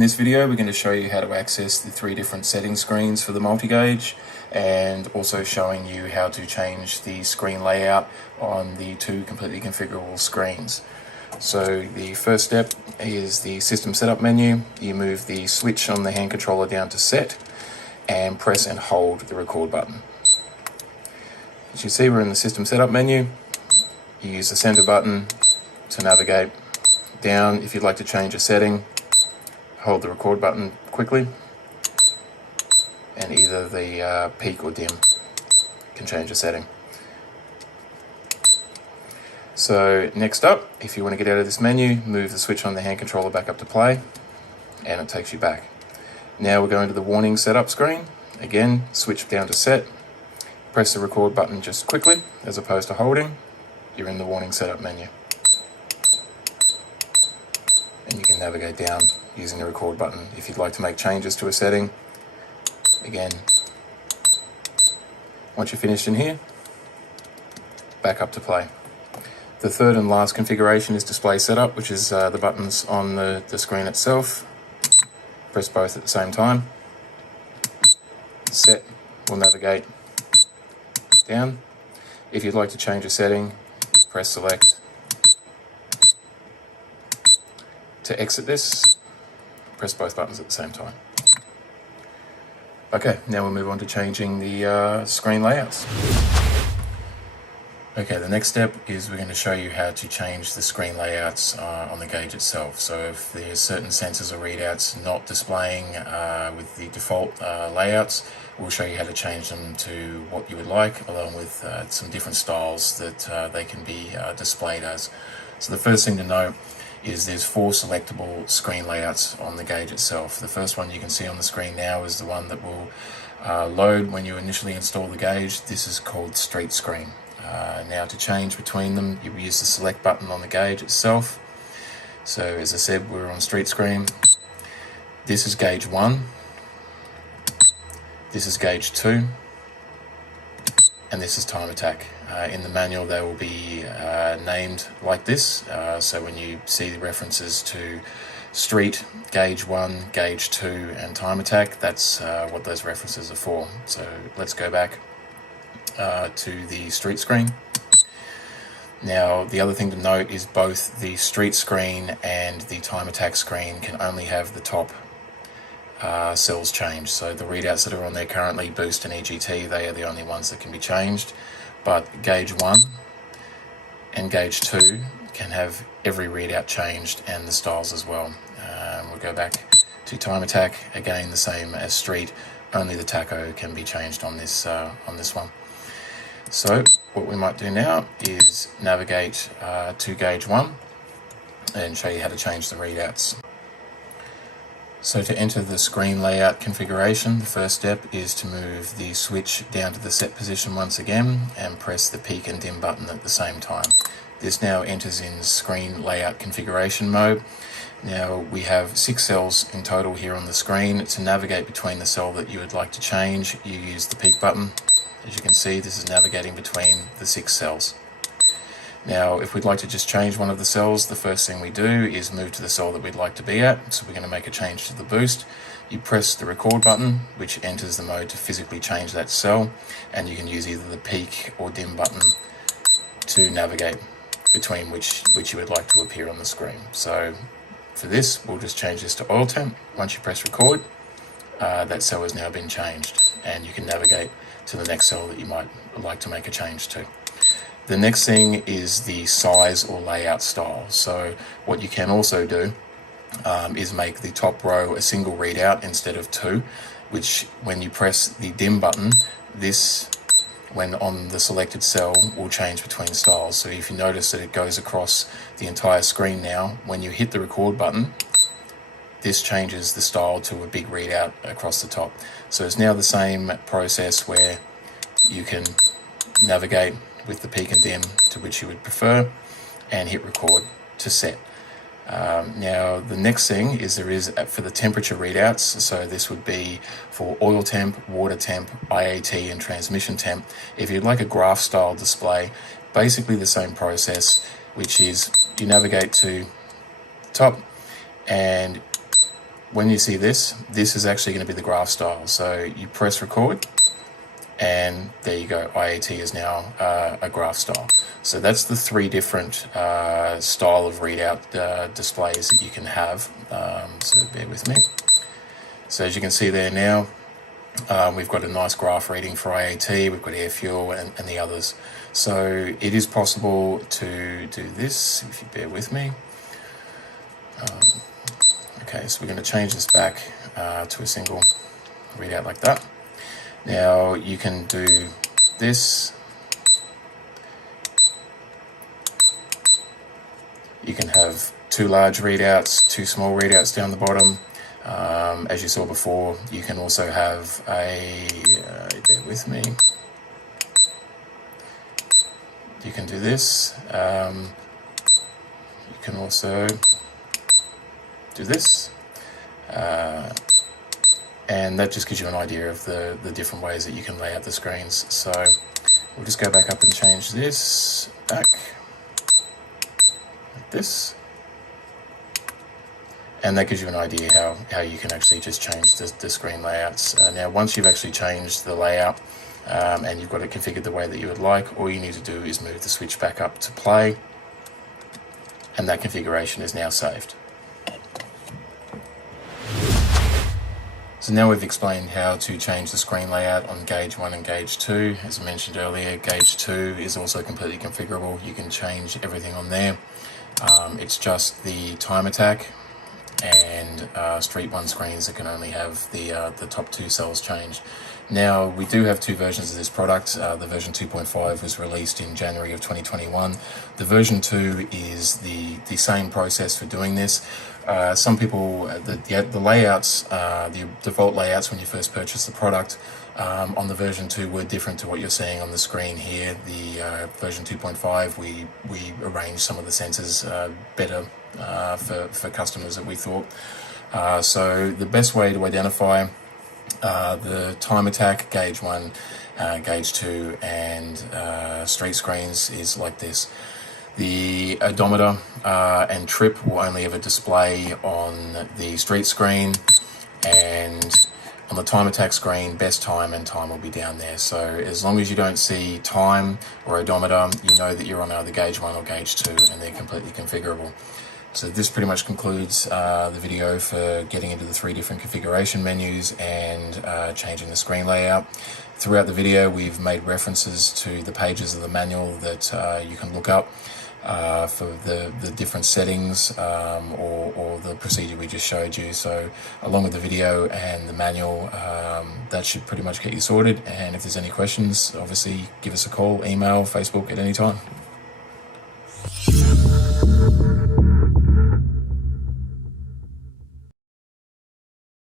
In this video, we're going to show you how to access the 3 different setting screens for the multi-gauge, and also showing you how to change the screen layout on the 2 completely configurable screens. So the first step is the system setup menu. You move the switch on the hand controller down to set and press and hold the record button. As you see, we're in the system setup menu. You use the center button to navigate down. If you'd like to change a setting, hold the record button quickly, and either the peak or dim can change a setting. So next up, if you want to get out of this menu, move the switch on the hand controller back up to play, and it takes you back. Now we're going to the warning setup screen. Again, switch down to set, press the record button just quickly as opposed to holding. You're in the warning setup menu, and you can navigate down using the record button. If you'd like to make changes to a setting, again, once you're finished in here, back up to play. The third and last configuration is display setup, which is the buttons on the screen itself. Press both at the same time. Set will navigate down. If you'd like to change a setting, press select. To exit this, press both buttons at the same time. Okay, now we'll move on to changing the screen layouts. Okay, the next step is we're going to show you how to change the screen layouts on the gauge itself. So if there's certain sensors or readouts not displaying with the default layouts, we'll show you how to change them to what you would like, along with some different styles that they can be displayed as. So the first thing to note is there's 4 selectable screen layouts on the gauge itself. The first one you can see on the screen now is the one that will load when you initially install the gauge. This is called street screen. Now to change between them, you use the select button on the gauge itself. So as I said, we're on street screen. This is gauge 1. This is gauge 2. And this is time attack. In the manual they will be named like this, so when you see the references to street, gauge 1, gauge 2 and time attack, that's what those references are for. So let's go back to the street screen. Now the other thing to note is both the street screen and the time attack screen can only have the top cells changed. So the readouts that are on there currently, boost and EGT, they are the only ones that can be changed. But gauge 1 and gauge 2 can have every readout changed, and the styles as well. We'll go back to time attack, again the same as street, only the tacho can be changed on this one. So what we might do now is navigate to gauge 1 and show you how to change the readouts. So to enter the screen layout configuration, the first step is to move the switch down to the set position once again and press the peak and dim button at the same time. This now enters in screen layout configuration mode. Now we have 6 cells in total here on the screen. To navigate between the cell that you would like to change, you use the peak button. As you can see, this is navigating between the 6 cells. Now, if we'd like to just change one of the cells, the first thing we do is move to the cell that we'd like to be at. So we're going to make a change to the boost. You press the record button, which enters the mode to physically change that cell, and you can use either the peak or dim button to navigate between which you would like to appear on the screen. So for this, we'll just change this to oil temp. Once you press record, that cell has now been changed, and you can navigate to the next cell that you might like to make a change to. The next thing is the size or layout style. So what you can also do is make the top row a single readout instead of 2, which when you press the dim button, this, when on the selected cell, will change between styles. So if you notice that it goes across the entire screen now, when you hit the record button, this changes the style to a big readout across the top. So it's now the same process where you can navigate with the peak and dim to which you would prefer and hit record to set. Now the next thing is there is for the temperature readouts. So this would be for oil temp, water temp, IAT and transmission temp. If you'd like a graph style display, basically the same process, which is you navigate to top and when you see this is actually going to be the graph style. So you press record, and there you go, IAT is now a graph style. So that's the three different style of readout displays that you can have. So bear with me. So as you can see there now, we've got a nice graph reading for IAT, we've got air fuel and the others. So it is possible to do this, if you bear with me. Okay, so we're going to change this back to a single readout like that. Now you can do this. You can have two large readouts, two small readouts down the bottom. As you saw before, you can also have a, bear with me, you can do this. You can also do this. And that just gives you an idea of the different ways that you can lay out the screens. So we'll just go back up and change this back, like this. And that gives you an idea how you can actually just change the screen layouts. Now, once you've actually changed the layout and you've got it configured the way that you would like, all you need to do is move the switch back up to play, and that configuration is now saved. So now we've explained how to change the screen layout on gauge 1 and gauge 2. As I mentioned earlier, gauge 2 is also completely configurable. You can change everything on there. It's just the time attack and Street 1 screens that can only have the top two cells changed. Now, we do have two versions of this product. The version 2.5 was released in January of 2021. The version 2 is the same process for doing this. Some people, the layouts, the default layouts when you first purchase the product on the version 2 were different to what you're seeing on the screen here. The version 2.5, we arranged some of the sensors better for customers that we thought. So the best way to identify the time attack, gauge 1, gauge 2 and street screens is like this. The odometer and trip will only ever display on the street screen, and on the time attack screen, best time and time will be down there. So as long as you don't see time or odometer, you know that you're on either gauge 1 or gauge 2, and they're completely configurable. So this pretty much concludes the video for getting into the three different configuration menus and changing the screen layout. Throughout the video, we've made references to the pages of the manual that you can look up for the different settings or the procedure we just showed you. So along with the video and the manual, that should pretty much get you sorted. And if there's any questions, obviously give us a call, email, Facebook at any time.